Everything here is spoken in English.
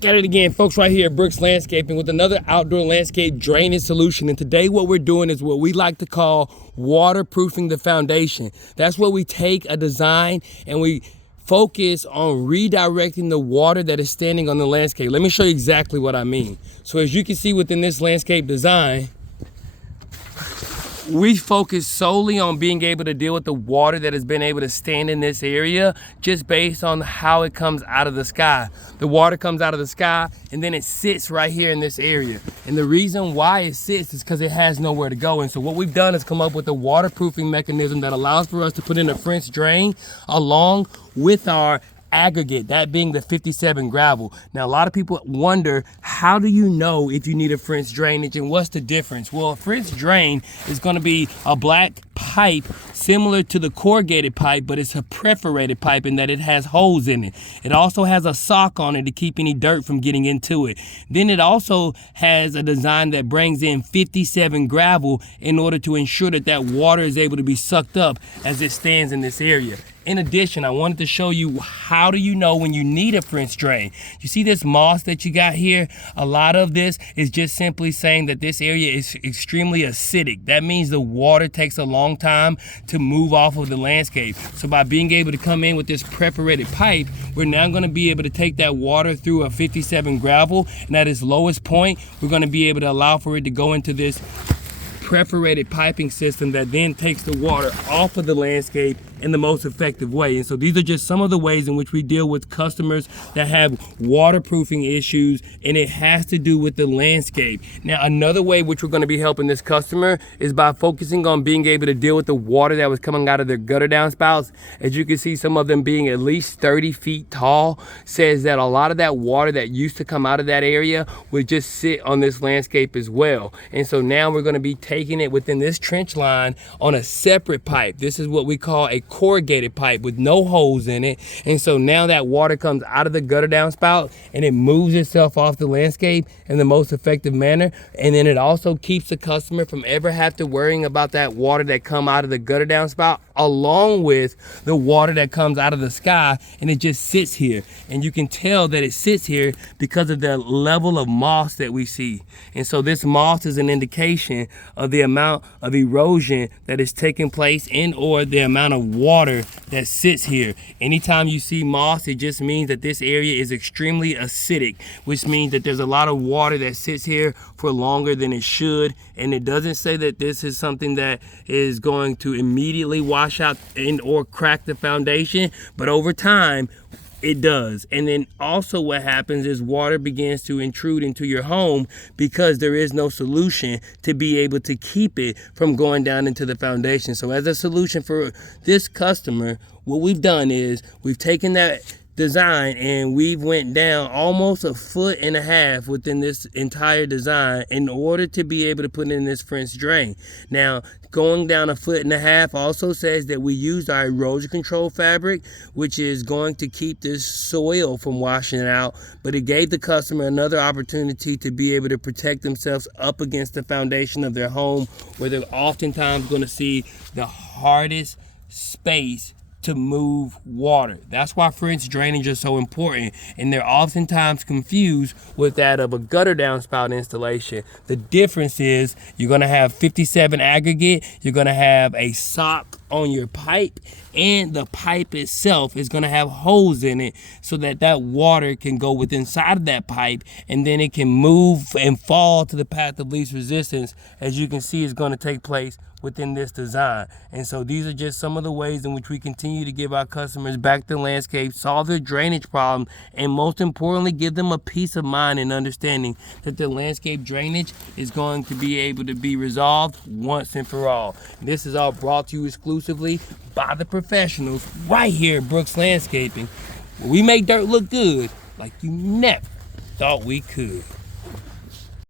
Back at it again, folks, right here at Brooks Landscaping with another outdoor landscape drainage solution. And today what we're doing is what we like to call waterproofing the foundation. That's where we take a design and we focus on redirecting the water that is standing on the landscape. Let me show you exactly what I mean. So as you can see within this landscape design, we focus solely on being able to deal with the water that has been able to stand in this area just based on how it comes out of the sky. The water comes out of the sky and then it sits right here in this area. And the reason why it sits is because it has nowhere to go. And so what we've done is come up with a waterproofing mechanism that allows for us to put in a French drain along with our aggregate, that being the 57 gravel. Now, a lot of people wonder, how do you know if you need a French drainage and what's the difference? Well, a French drain is going to be a black pipe similar to the corrugated pipe, but it's a perforated pipe in that it has holes in it. It also has a sock on it to keep any dirt from getting into it. Then it also has a design that brings in 57 gravel in order to ensure that that water is able to be sucked up as it stands in this area. In addition, I wanted to show you how do you know when you need a French drain. You see this moss that you got here? A lot of this is just simply saying that this area is extremely acidic. That means the water takes a long time to move off of the landscape. So by being able to come in with this perforated pipe, we're now going to be able to take that water through a 57 gravel, and at its lowest point, we're going to be able to allow for it to go into this perforated piping system that then takes the water off of the landscape in the most effective way. And so these are just some of the ways in which we deal with customers that have waterproofing issues, and it has to do with the landscape. Now, another way which we're going to be helping this customer is by focusing on being able to deal with the water that was coming out of their gutter downspouts. As you can see, some of them being at least 30 feet tall, says that a lot of that water that used to come out of that area would just sit on this landscape as well. And so now we're going to be taking it within this trench line on a separate pipe. This is what we call a corrugated pipe with no holes in it. And so now that water comes out of the gutter downspout and it moves itself off the landscape in the most effective manner. And then it also keeps the customer from ever have to worrying about that water that come out of the gutter downspout along with the water that comes out of the sky, and it just sits here. And you can tell that it sits here because of the level of moss that we see. And so this moss is an indication of the amount of erosion that is taking place and or the amount of water that sits here. Anytime you see moss, it just means that this area is extremely acidic, which means that there's a lot of water that sits here for longer than it should. And it doesn't say that this is something that is going to immediately wash out and or crack the foundation, but over time it does. And then also what happens is water begins to intrude into your home because there is no solution to be able to keep it from going down into the foundation. So as a solution for this customer, what we've done is we've taken that design and we've went down almost 1.5 feet within this entire design in order to be able to put in this French drain. Now, going down 1.5 feet also says that we used our erosion control fabric, which is going to keep this soil from washing out, but it gave the customer another opportunity to be able to protect themselves up against the foundation of their home, where they're oftentimes going to see the hardest space to move water. That's why French drainage is so important, and they're oftentimes confused with that of a gutter downspout installation. The difference is you're going to have 57 aggregate, you're going to have a sock on your pipe, and the pipe itself is going to have holes in it so that that water can go within inside of that pipe, and then it can move and fall to the path of least resistance, as you can see is going to take place within this design. And so these are just some of the ways in which we continue to give our customers back the landscape, solve their drainage problem, and most importantly, give them a peace of mind and understanding that the landscape drainage is going to be able to be resolved once and for all. This is all brought to you exclusively by the professionals right here at Brooks Landscaping, where we make dirt look good like you never thought we could.